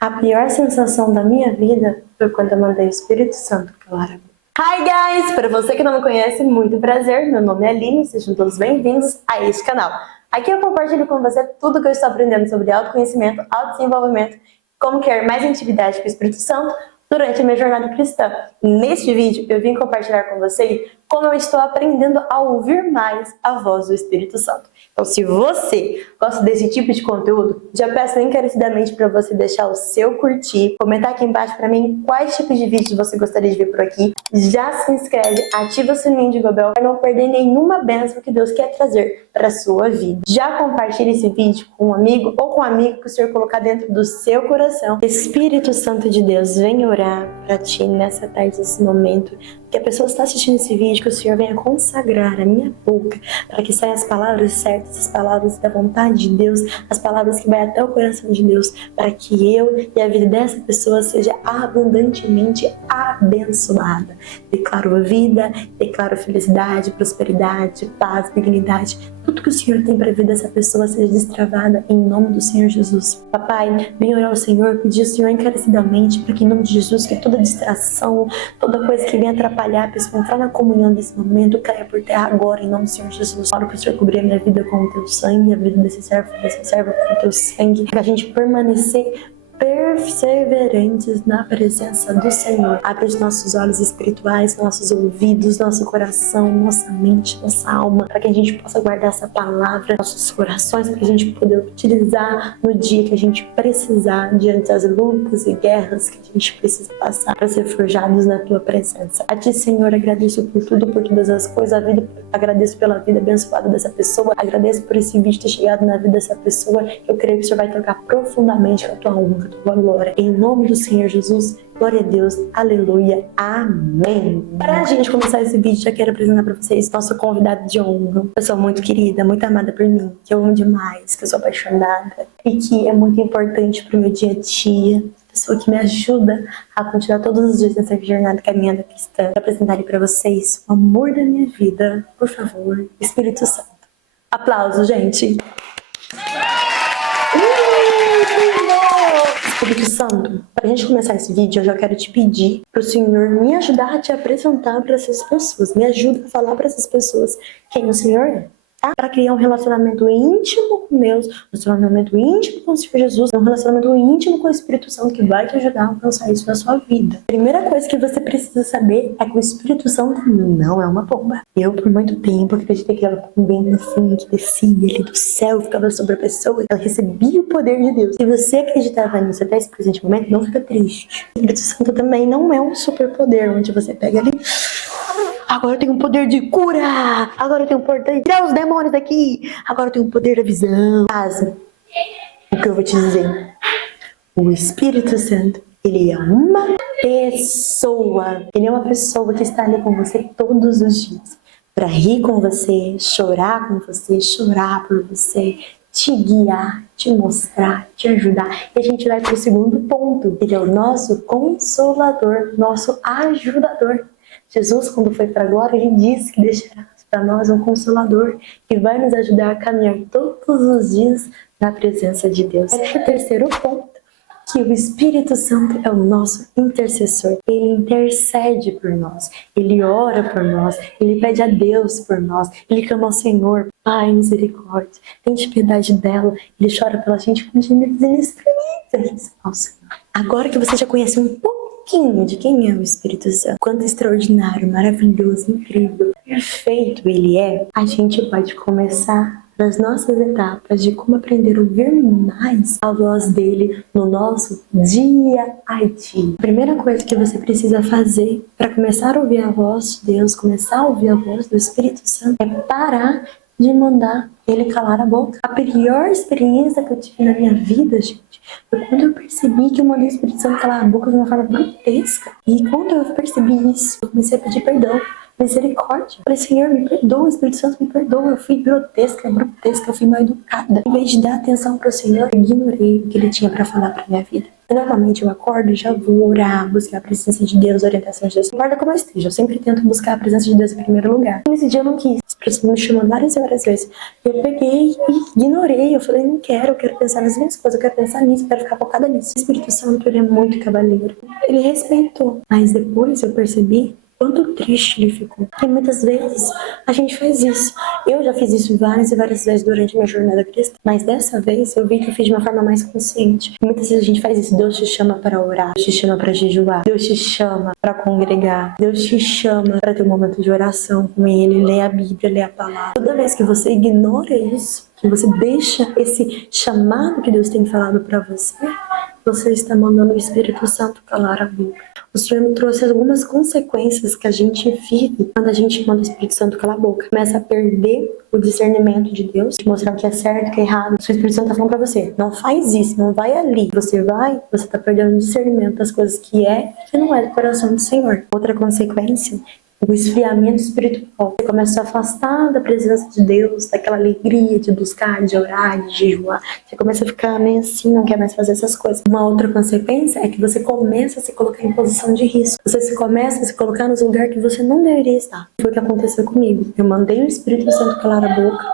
A pior sensação da minha vida foi quando eu mandei o Espírito Santo calar a boca. Hi guys! Para você que não me conhece, muito prazer. Meu nome é Aline, sejam todos bem-vindos a este canal. Aqui eu compartilho com você tudo que eu estou aprendendo sobre autoconhecimento, autodesenvolvimento, como criar mais intimidade com o Espírito Santo durante a minha jornada cristã. Neste vídeo eu vim compartilhar com você como eu estou aprendendo a ouvir mais a voz do Espírito Santo. Então, se você gosta desse tipo de conteúdo, já peço encarecidamente para você deixar o seu curtir, comentar aqui embaixo para mim quais tipos de vídeos você gostaria de ver por aqui. Já se inscreve, ativa o sininho de Gobel para não perder nenhuma bênção que Deus quer trazer para a sua vida. Já compartilhe esse vídeo com um amigo ou com um amigo que o Senhor colocar dentro do seu coração. Espírito Santo de Deus, vem orar para ti nessa tarde, nesse momento, que a pessoa está assistindo esse vídeo, que o Senhor venha consagrar a minha boca, para que saiam as palavras certas, as palavras da vontade de Deus, as palavras que vai até o coração de Deus, para que eu e a vida dessa pessoa seja abundantemente abençoada. Declaro vida, declaro felicidade, prosperidade, paz, dignidade. Tudo que o Senhor tem para a vida dessa pessoa seja destravada em nome do Senhor Jesus. Papai, vem orar ao Senhor, pedir ao Senhor encarecidamente para que em nome de Jesus, que toda distração, toda coisa que venha atrapalhar a pessoa entrar na comunhão desse momento, caia por terra agora em nome do Senhor Jesus. Oro para o Senhor cobrir a minha vida com o teu sangue, a vida desse servo, dessa serva com o teu sangue, para a gente permanecer perseverantes na presença do Senhor. Abre os nossos olhos espirituais, nossos ouvidos, nosso coração, nossa mente, nossa alma, para que a gente possa guardar essa palavra, nossos corações, para que a gente poder utilizar no dia que a gente precisar, diante das lutas e guerras que a gente precisa passar, para ser forjados na tua presença. A ti, Senhor, agradeço por tudo, por todas as coisas, agradeço pela vida abençoada dessa pessoa, agradeço por esse vídeo ter chegado na vida dessa pessoa. Eu creio que o Senhor vai tocar profundamente com a tua honra, tua glória. Em nome do Senhor Jesus, glória a Deus, aleluia, amém. Para a gente começar esse vídeo, já quero apresentar para vocês nosso convidado de honra, uma pessoa muito querida, muito amada por mim, que eu amo demais, que eu sou apaixonada e que é muito importante para o meu dia a dia. Pessoa que me ajuda a continuar todos os dias nessa jornada caminhada cristã. Quero apresentar para vocês o amor da minha vida, por favor, Espírito Santo. Aplausos, gente. Espírito Santo, para a gente começar esse vídeo, eu já quero te pedir para o Senhor me ajudar a te apresentar para essas pessoas. Me ajuda a falar para essas pessoas quem o Senhor é. Tá? Para criar um relacionamento íntimo com Deus, um relacionamento íntimo com o Senhor Jesus, um relacionamento íntimo com o Espírito Santo que vai te ajudar a alcançar isso na sua vida. A primeira coisa que você precisa saber é que o Espírito Santo não é uma bomba. Eu, por muito tempo, acreditei que ela também assim, que descia ali do céu, ficava sobre a pessoa, ela recebia o poder de Deus. Se você acreditava nisso até esse presente momento, não fica triste. O Espírito Santo também não é um superpoder, onde você pega ali... Agora eu tenho um poder de cura. Agora eu tenho um poder de tirar os demônios daqui. Agora eu tenho um poder da visão. Mas, o que eu vou te dizer? O Espírito Santo, ele é uma pessoa. Ele é uma pessoa que está ali com você todos os dias. Para rir com você, chorar com você, chorar por você, te guiar, te mostrar, te ajudar. E a gente vai para o segundo ponto. Ele é o nosso consolador, nosso ajudador. Jesus, quando foi para a glória, ele disse que deixará para nós um consolador que vai nos ajudar a caminhar todos os dias na presença de Deus. É o terceiro ponto, que o Espírito Santo é o nosso intercessor. Ele intercede por nós, ele ora por nós, ele pede a Deus por nós, ele clama ao Senhor, Pai, misericórdia, tente piedade dela, ele chora pela gente com gemidos inexprimíveis ao Senhor. Agora que você já conhece um pouquinho de quem é o Espírito Santo, quanto extraordinário, maravilhoso, incrível, perfeito ele é, a gente pode começar nas nossas etapas de como aprender a ouvir mais a voz dele no nosso dia a dia. A primeira coisa que você precisa fazer para começar a ouvir a voz de Deus, começar a ouvir a voz do Espírito Santo, é parar de mandar ele calar a boca. A pior experiência que eu tive na minha vida, gente, foi quando eu percebi que eu mandei o Espírito Santo calar a boca de uma forma grotesca. E quando eu percebi isso, eu comecei a pedir perdão, misericórdia. Eu falei, Senhor, me perdoa, o Espírito Santo me perdoa. Eu fui grotesca, eu fui mal educada. Em vez de dar atenção para o Senhor, eu ignorei o que ele tinha para falar para minha vida. E normalmente eu acordo e já vou orar, buscar a presença de Deus, a orientação de Deus. Não importa como eu esteja, eu sempre tento buscar a presença de Deus em primeiro lugar. E nesse dia eu não quis. O Espírito Santo me chamou várias e várias vezes. Eu peguei e ignorei. Eu falei, não quero, eu quero pensar nas minhas coisas, eu quero pensar nisso, eu quero ficar focada nisso. O Espírito Santo, ele é muito cavaleiro. Ele respeitou. Mas depois eu percebi quanto triste ele ficou. Porque muitas vezes a gente faz isso. Eu já fiz isso várias e várias vezes durante a minha jornada cristã. Mas dessa vez eu vi que eu fiz de uma forma mais consciente. E muitas vezes a gente faz isso. Deus te chama para orar. Deus te chama para jejuar. Deus te chama para congregar. Deus te chama para ter um momento de oração com Ele. Ler a Bíblia, ler a palavra. Toda vez que você ignora isso, que você deixa esse chamado que Deus tem falado para você, você está mandando o Espírito Santo calar a boca. O Senhor me trouxe algumas consequências que a gente vive quando a gente manda o Espírito Santo calar a boca. Começa a perder o discernimento de Deus, te mostrar o que é certo, o que é errado. O Espírito Santo está falando pra você, não faz isso, não vai ali. Você vai, você está perdendo o discernimento das coisas que é e que não é do coração do Senhor. Outra consequência, o esfriamento espiritual. Você começa a se afastar da presença de Deus, daquela alegria de buscar, de orar, de jejuar. Você começa a ficar meio assim, não quer mais fazer essas coisas. Uma outra consequência é que você começa a se colocar em posição de risco. Você começa a se colocar nos lugares que você não deveria estar. Foi o que aconteceu comigo. Eu mandei o Espírito Santo calar a boca.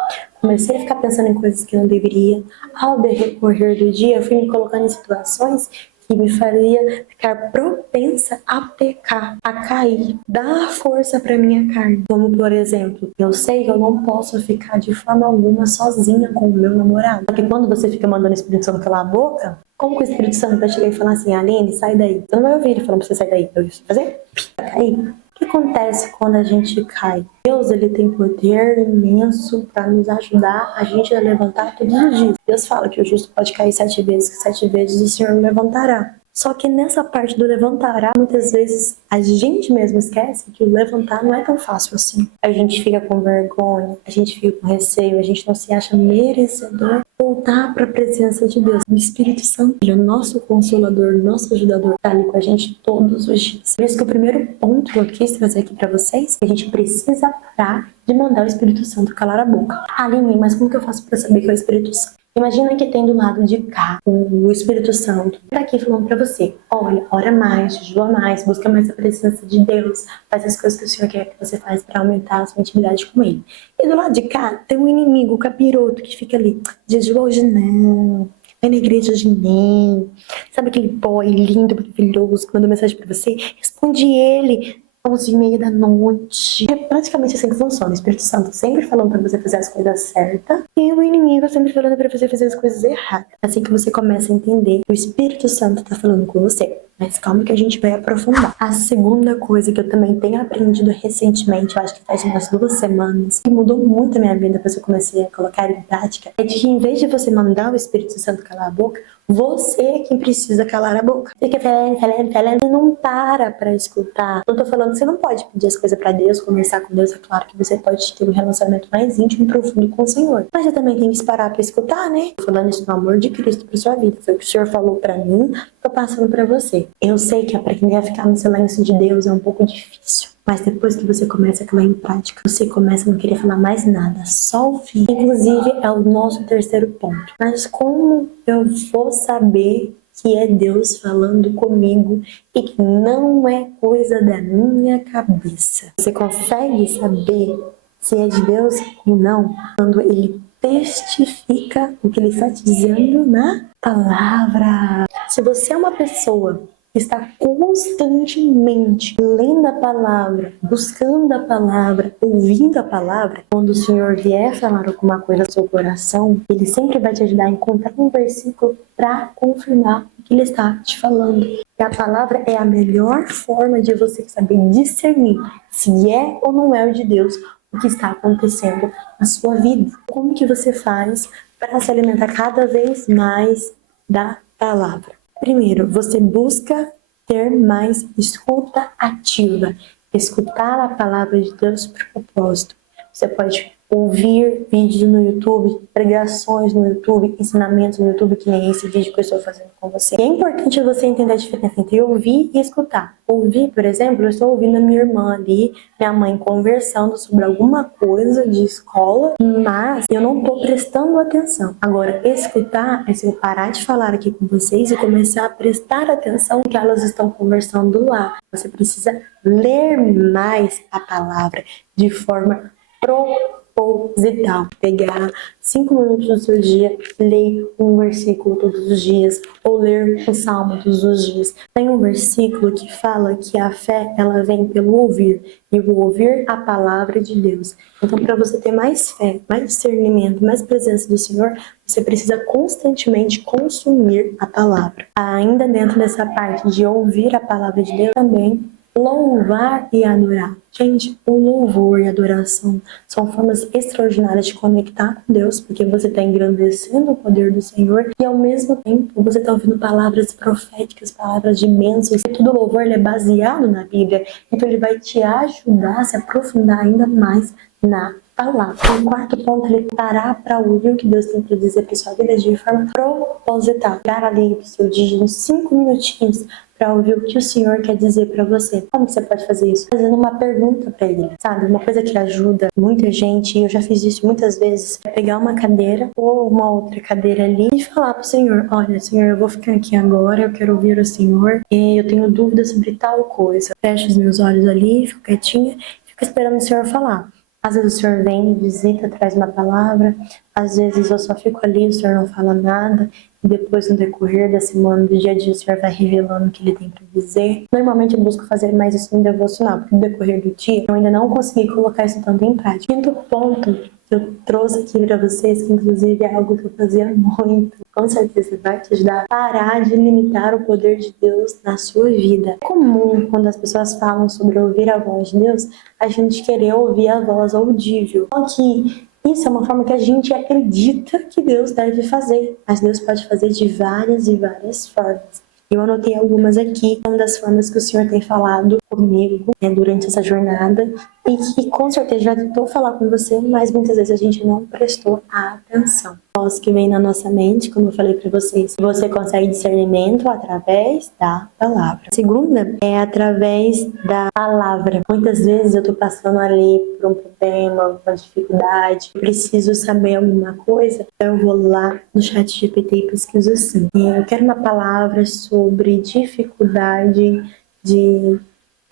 Comecei a ficar pensando em coisas que não deveria. Ao decorrer do dia, eu fui me colocando em situações que me faria ficar propensa a pecar, a cair, dar força para minha carne. Como, por exemplo, eu sei que eu não posso ficar de forma alguma sozinha com o meu namorado. Porque quando você fica mandando o Espírito Santo calar a boca, como que o Espírito Santo vai chegar e falar assim, Aline, sai daí? Você não vai ouvir ele falando pra você sair daí. Eu fazer? Vai cair. O que acontece quando a gente cai? Deus, ele tem poder imenso para nos ajudar a gente a levantar todos os dias. Deus fala que o justo pode cair 7 vezes, que 7 vezes o Senhor levantará. Só que nessa parte do levantará, muitas vezes a gente mesmo esquece que o levantar não é tão fácil assim. A gente fica com vergonha, a gente fica com receio, a gente não se acha merecedor de voltar para a presença de Deus. O Espírito Santo, ele é o nosso consolador, nosso ajudador, está ali com a gente todos os dias. Por isso que o primeiro ponto que eu quis trazer aqui para vocês é que a gente precisa parar de mandar o Espírito Santo calar a boca. Aline, mas como que eu faço para saber que é o Espírito Santo? Imagina que tem do lado de cá o Espírito Santo tá aqui falando pra você, olha, ora mais, jejua mais, busca mais a presença de Deus, faz as coisas que o Senhor quer que você faz pra aumentar a sua intimidade com Ele. E do lado de cá tem um inimigo, o capiroto, que fica ali, jejua hoje não, vai na igreja hoje não. Sabe aquele boy lindo, maravilhoso, que mandou mensagem pra você? Responde ele. 11h30 da noite. É praticamente assim que funciona. O Espírito Santo sempre falando pra você fazer as coisas certas e o inimigo sempre falando pra você fazer as coisas erradas. Assim que você começa a entender, o Espírito Santo tá falando com você. Mas calma que a gente vai aprofundar. A segunda coisa que eu também tenho aprendido recentemente, eu acho que faz umas 2 semanas, e mudou muito a minha vida depois que eu comecei a colocar em prática, é de que em vez de você mandar o Espírito Santo calar a boca, você é quem precisa calar a boca. Fica falando e não para escutar. Não tô falando que você não pode pedir as coisas pra Deus, conversar com Deus. É claro que você pode ter um relacionamento mais íntimo e profundo com o Senhor. Mas você também tem que parar pra escutar, né? Tô falando isso no amor de Cristo pra sua vida. Foi o que o Senhor falou pra mim, tô passando pra você. Eu sei que aprender a ficar no silêncio de Deus é um pouco difícil. Mas depois que você começa a colocar em prática, você começa a não querer falar mais nada, só ouvir. Inclusive, é o nosso terceiro ponto. Mas como eu vou saber que é Deus falando comigo e que não é coisa da minha cabeça? Você consegue saber se é de Deus ou não quando Ele testifica o que Ele está te dizendo na palavra? Se você é uma pessoa está constantemente lendo a palavra, buscando a palavra, ouvindo a palavra, quando o Senhor vier falar alguma coisa no seu coração, Ele sempre vai te ajudar a encontrar um versículo para confirmar o que Ele está te falando. E a palavra é a melhor forma de você saber discernir se é ou não é o de Deus o que está acontecendo na sua vida. Como que você faz para se alimentar cada vez mais da palavra? Primeiro, você busca ter mais escuta ativa. Escutar a palavra de Deus por propósito. Você pode ouvir vídeos no YouTube, pregações no YouTube, ensinamentos no YouTube, que nem esse vídeo que eu estou fazendo com você. E é importante você entender a diferença entre ouvir e escutar. Ouvir, por exemplo, eu estou ouvindo a minha irmã ali, minha mãe conversando sobre alguma coisa de escola, mas eu não estou prestando atenção. Agora, escutar é se eu parar de falar aqui com vocês e começar a prestar atenção no que elas estão conversando lá. Você precisa ler mais a palavra de forma proposital. Pegar 5 minutos do seu dia, ler um versículo todos os dias, ou ler um salmo todos os dias. Tem um versículo que fala que a fé, ela vem pelo ouvir, e o ouvir a palavra de Deus. Então, para você ter mais fé, mais discernimento, mais presença do Senhor, você precisa constantemente consumir a palavra. Ainda dentro dessa parte de ouvir a palavra de Deus, também louvar e adorar. Gente, o louvor e a adoração são formas extraordinárias de conectar com Deus, porque você está engrandecendo o poder do Senhor e ao mesmo tempo você está ouvindo palavras proféticas, palavras de bênçãos. E todo louvor ele é baseado na Bíblia, então ele vai te ajudar a se aprofundar ainda mais na palavra. O quarto ponto, ele parar para ouvir o que Deus tem para dizer para sua vida de forma proposital. Dar ali do seu dia uns 5 minutinhos para ouvir o que o Senhor quer dizer para você. Como você pode fazer isso? Fazendo uma pergunta para Ele, sabe? Uma coisa que ajuda muita gente, e eu já fiz isso muitas vezes, é pegar uma cadeira ou uma outra cadeira ali e falar pro Senhor: olha, Senhor, eu vou ficar aqui agora, eu quero ouvir o Senhor e eu tenho dúvidas sobre tal coisa. Fecho os meus olhos ali, fico quietinha, fico esperando o Senhor falar. Às vezes o Senhor vem, visita, traz uma palavra. Às vezes eu só fico ali, o Senhor não fala nada. E depois, no decorrer da semana, do dia a dia, o Senhor vai revelando o que Ele tem para dizer. Normalmente eu busco fazer mais isso no devocional, porque no decorrer do dia eu ainda não consegui colocar isso tanto em prática. Quinto ponto que eu trouxe aqui para vocês, que inclusive é algo que eu fazia muito, com certeza vai te ajudar a parar de limitar o poder de Deus na sua vida. É comum, quando as pessoas falam sobre ouvir a voz de Deus, a gente querer ouvir a voz audível. Só que isso é uma forma que a gente acredita que Deus deve fazer, mas Deus pode fazer de várias e várias formas. Eu anotei algumas aqui, uma das formas que o Senhor tem falado comigo durante essa jornada e que com certeza já tentou falar com você, mas muitas vezes a gente não prestou atenção. Voz que vem na nossa mente, como eu falei para vocês, você consegue discernimento através da palavra. A segunda é através da palavra. Muitas vezes eu tô passando ali por um problema, uma dificuldade, preciso saber alguma coisa, então eu vou lá no chat GPT e pesquiso assim: eu quero uma palavra sobre dificuldade de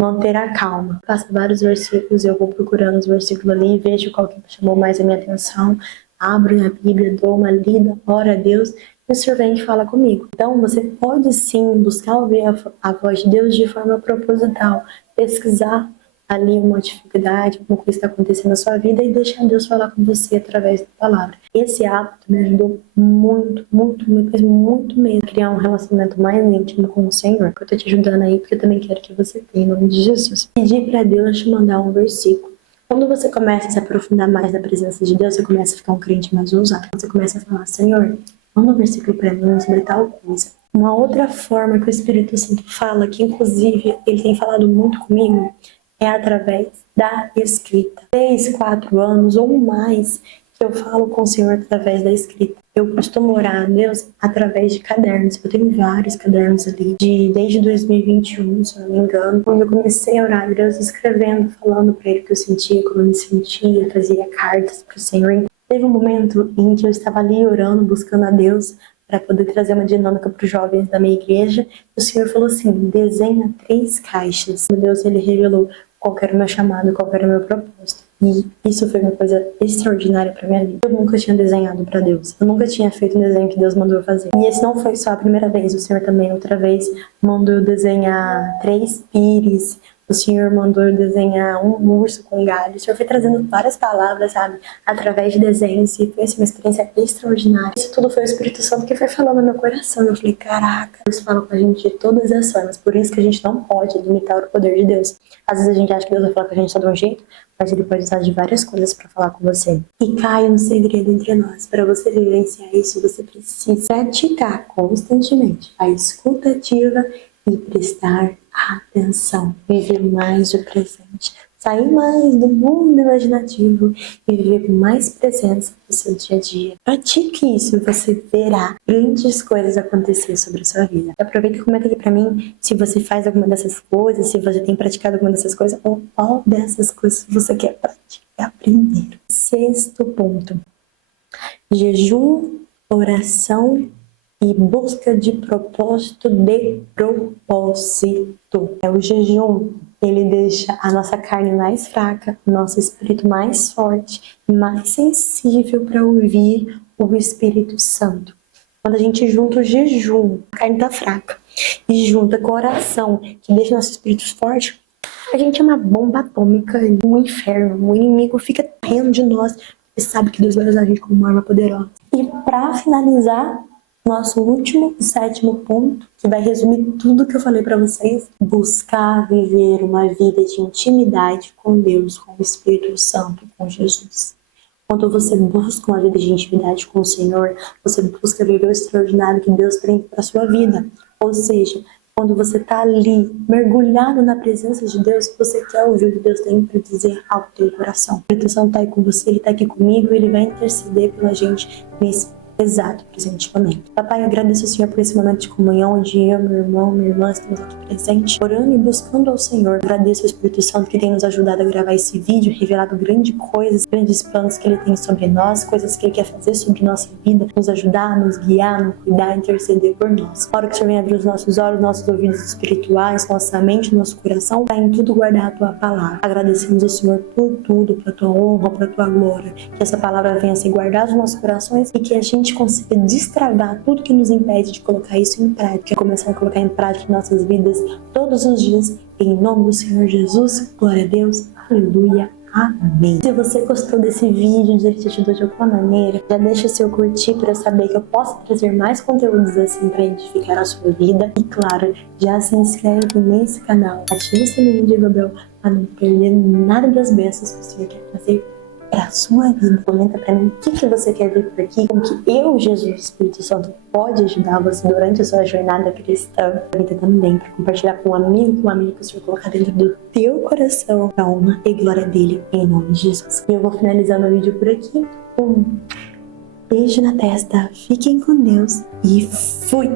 manter a calma. Passo vários versículos, eu vou procurando os versículos ali, vejo qual que chamou mais a minha atenção, abro a Bíblia, dou uma lida, oro a Deus e o Senhor vem e fala comigo. Então você pode sim buscar ouvir a voz de Deus de forma proposital, pesquisar ali uma dificuldade, alguma coisa que está acontecendo na sua vida e deixar Deus falar com você através da palavra. Esse hábito me ajudou muito, muito, muito, muito mesmo a criar um relacionamento mais íntimo com o Senhor, que eu tô te ajudando aí, porque eu também quero que você tenha, em nome de Jesus. Pedir para Deus te mandar um versículo. Quando você começa a se aprofundar mais na presença de Deus, você começa a ficar um crente mais ousado. Você começa a falar: Senhor, manda um versículo para mim sobre tal coisa. Uma outra forma que o Espírito Santo fala, que inclusive ele tem falado muito comigo, é através da escrita. 3, 4 anos ou mais que eu falo com o Senhor através da escrita. Eu costumo orar a Deus através de cadernos. Eu tenho vários cadernos ali, desde 2021, se eu não me engano, quando eu comecei a orar a Deus, escrevendo, falando para Ele o que eu sentia, como eu me sentia, fazia cartas para o Senhor. Teve um momento em que eu estava ali orando, buscando a Deus, para poder trazer uma dinâmica para os jovens da minha igreja. O Senhor falou assim: desenha 3 caixas. Deus, Ele revelou qual era o meu chamado, qual era o meu propósito. E isso foi uma coisa extraordinária para minha vida. Eu nunca tinha desenhado para Deus. Eu nunca tinha feito um desenho que Deus mandou eu fazer. E esse não foi só a primeira vez. O Senhor também, outra vez, mandou eu desenhar 3 pires. O Senhor mandou eu desenhar um urso com galho. O Senhor foi trazendo várias palavras, sabe? Através de desenhos. E foi uma experiência extraordinária. Isso tudo foi o Espírito Santo que foi falando no meu coração. Eu falei: caraca, Deus fala com a gente de todas as formas. Por isso que a gente não pode limitar o poder de Deus. Às vezes a gente acha que Deus vai falar com a gente só de um jeito, mas Ele pode usar de várias coisas para falar com você. E cai um segredo entre nós. Para você vivenciar isso, você precisa praticar constantemente a escutativa e prestar atenção. Viver mais o presente. sair mais do mundo imaginativo e viver com mais presença no seu dia a dia. Pratique isso e você verá grandes coisas acontecer sobre a sua vida. Aproveita e comenta aqui pra mim se você faz alguma dessas coisas, se você tem praticado alguma dessas coisas ou qual dessas coisas você quer praticar primeiro. 6º ponto. Jejum, oração e busca de propósito de propósito. O jejum, ele deixa a nossa carne mais fraca, o nosso espírito mais forte, mais sensível para ouvir o Espírito Santo. Quando a gente junta o jejum, a carne tá fraca, e junta com a oração, que deixa nosso espírito forte, a gente é uma bomba atômica no inferno. O inimigo fica correndo de nós, porque sabe que Deus vai usar a gente como uma arma poderosa. E para finalizar, nosso último e 7º ponto, que vai resumir tudo que eu falei para vocês: buscar viver uma vida de intimidade com Deus, com o Espírito Santo, com Jesus. Quando você busca uma vida de intimidade com o Senhor, você busca viver o extraordinário que Deus tem para sua vida. Ou seja, quando você está ali, mergulhado na presença de Deus, você quer ouvir o que Deus tem para dizer ao teu coração. O Espírito Santo está aí com você, Ele está aqui comigo, Ele vai interceder pela gente nesse exato presente momento. Papai, eu agradeço ao Senhor por esse momento de comunhão, onde eu, meu irmão, minha irmã estamos aqui presentes, orando e buscando ao Senhor. Agradeço ao Espírito Santo que tem nos ajudado a gravar esse vídeo, revelado grandes coisas, grandes planos que Ele tem sobre nós, coisas que Ele quer fazer sobre nossa vida, nos ajudar, nos guiar, nos cuidar, interceder por nós. Oro que o Senhor venha abrir os nossos olhos, nossos ouvidos espirituais, nossa mente, nosso coração, para em tudo guardar a Tua palavra. Agradecemos ao Senhor por tudo, para a Tua honra, para a Tua glória. Que essa palavra venha se guardar nos nossos corações e que a gente consiga destravar tudo que nos impede de colocar isso em prática, começar a colocar em prática em nossas vidas todos os dias, em nome do Senhor Jesus. Glória a Deus, aleluia, amém. Se você gostou desse vídeo, se ele te ajudou de alguma maneira, já deixa seu curtir para eu saber que eu posso trazer mais conteúdos assim para edificar a sua vida. E claro, já se inscreve nesse canal, ativa o sininho de Gobel para não perder nada das bênçãos que o Senhor quer fazer para a sua vida. Comenta para mim o que você quer ver por aqui, como que eu, Jesus, Espírito Santo, pode ajudar você durante a sua jornada cristã. Comenta também para compartilhar com um amigo que o Senhor colocar dentro do teu coração, para a honra e glória dele, em nome de Jesus. E eu vou finalizando o vídeo por aqui. Um beijo na testa, fiquem com Deus e fui!